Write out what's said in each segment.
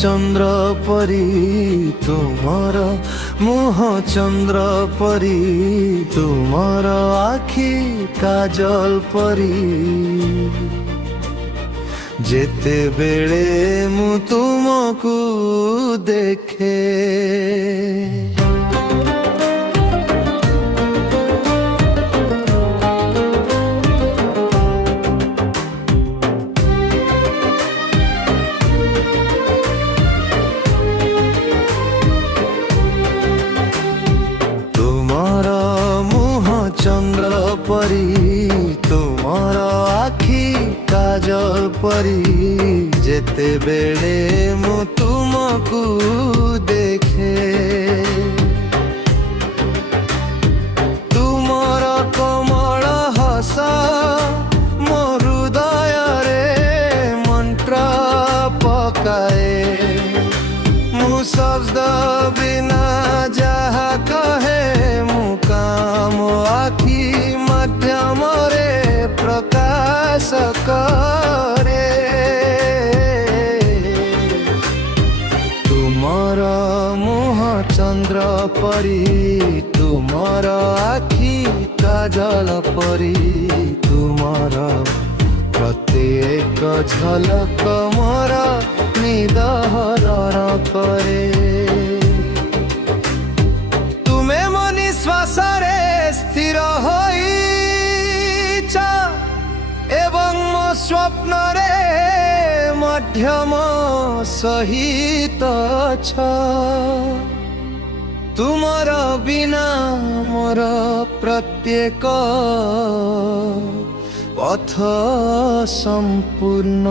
ଚନ୍ଦ୍ର ପରି ତୁମର ମୁହଁ ଚନ୍ଦ୍ର ପରି ତୁମର ଆଖି କାଜଲ ପରି ଯେତେବେଳେ ମୁଁ ତୁମକୁ ଦେଖେ ଚନ୍ଦ୍ର ପରି ତୁମର ଆଖି କାଜଲ ପରି ଯେତେବେଳେ ମୁଁ ତୁମକୁ ଦେଖେ ତୁମର କୋମଳ ହସ ମୋ ହୃଦୟରେ ମନ୍ତ୍ର ପକାଏ ମୁଁ ଶବ୍ଦ ବିନା ଯାହା କହେ ମୁଁ କାମ ଆଖି ମାଧ୍ୟମରେ ପ୍ରକାଶ କରେ ତୁମର ମୁହଁ ଚନ୍ଦ୍ର ପରି ତୁମର ଆଖି କାଜଲ ପରି ତୁମର ପ୍ରତ୍ୟେକ ଝଲକ ମୋର ନିଦ ହରଣ କରେ ତୁମେ ମୋ ନିଶ୍ୱାସରେ ସ୍ଥିର ହୋଇଛ ଏବଂ ମୋ ସ୍ୱପ୍ନରେ ମଧ୍ୟ ମୋ ସହିତ ଅଛ ତୁମର ବିନା ମୋର ପ୍ରତ୍ୟେକ ପଥ ସମ୍ପୂର୍ଣ୍ଣ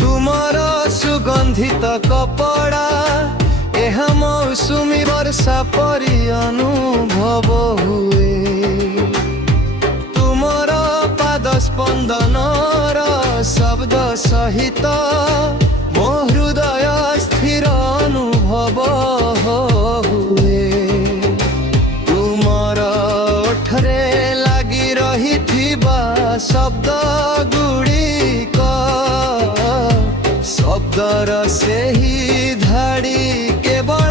ତୁମର ସୁଗନ୍ଧିତ କପଡ଼ା ଏହା ମୌସୁମୀ ବର୍ଷା ପରି ଅନୁଭବ ହୁଏ ତୁମର ପାଦ ସ୍ପନ୍ଦନର ଶବ୍ଦ ସହିତ ମୋ ହୃଦୟ ସ୍ଥିର ଅନୁଭବ ହୁଏ ତୁମର ଓଠରେ ଲାଗି ରହିଥିବା ଶବ୍ଦ ଗୁଡ଼ିକ ଶବ୍ଦର ସେହି ଧାଡ଼ି କେବଳ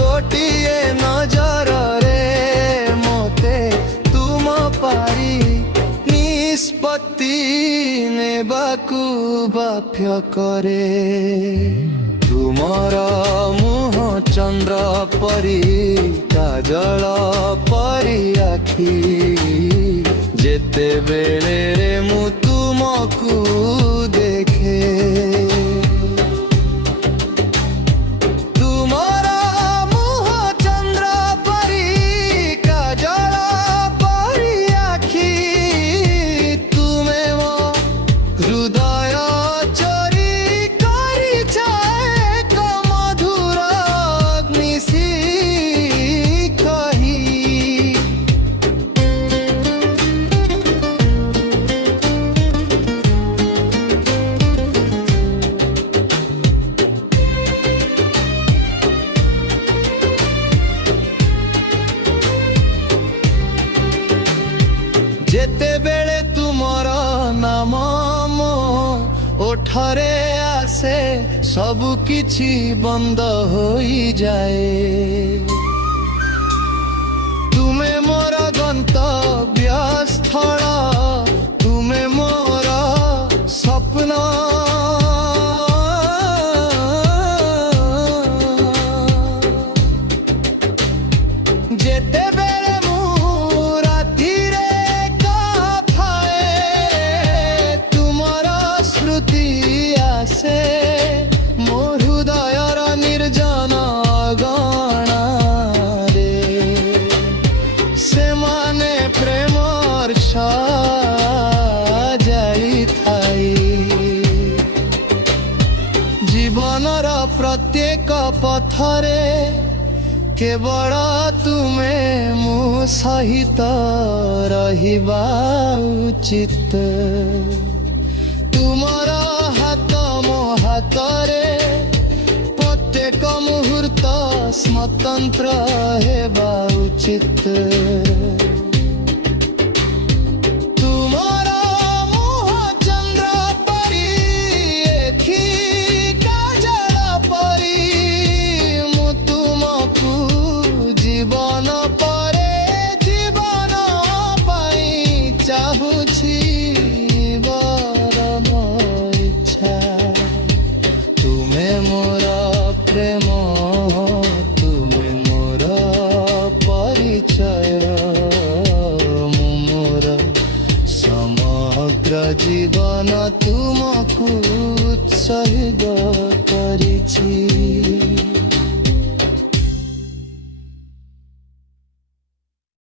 ଗୋଟିଏ ନଜରରେ ମୋତେ ତୁମ ପାରି ନିଷ୍ପତ୍ତି ନେବାକୁ ବାଧ୍ୟ କରେ ତୁମର ମୁହଁ ଚନ୍ଦ୍ର ପରି କାଜଳ ପରି ଆଖି ଯେତେବେଳେ ମୁଁ ତୁମକୁ ଦେଖେ ତୁମର ମୁହଁ ଚନ୍ଦ୍ର ପରି କାଜଳ ପରି ଆଖି ତୁମେ ମୋ ହୃଦୟ ଚୋରି କରିଛ ଏକ ମଧୁର ଅଗ୍ନିଶି କହି ଯେତେବେଳେ ତୁମର ନାମ ମୋ ଓଠରେ ଆସେ ସବୁ କିଛି ବନ୍ଦ ହୋଇଯାଏ ତୁମେ ମୋର ଗନ୍ତବ୍ୟ ସ୍ଥଳ ତୁମେ ମୋର ସ୍ୱପ୍ନ ଯେତେବେଳେ ଆସେ ମୋ ହୃଦୟର ନିର୍ଜନ ଅଗଣାରେ ସେମାନେ ପ୍ରେମର ଯାଇଥାଇ ଜୀବନର ପ୍ରତ୍ୟେକ ପଥରେ କେବଳ ତୁମେ ମୋ ସହିତ ରହିବା ଉଚିତ ତୁମର ହାତ ମୋ ହାତରେ ପ୍ରତ୍ୟେକ ମୁହୂର୍ତ୍ତ ସ୍ୱତନ୍ତ୍ର ହେବା ଉଚିତ ତୁମର ମୁହଁ ଜୀବନ ତୁମକୁ ଉତ୍ସର୍ଗ କରିଛି।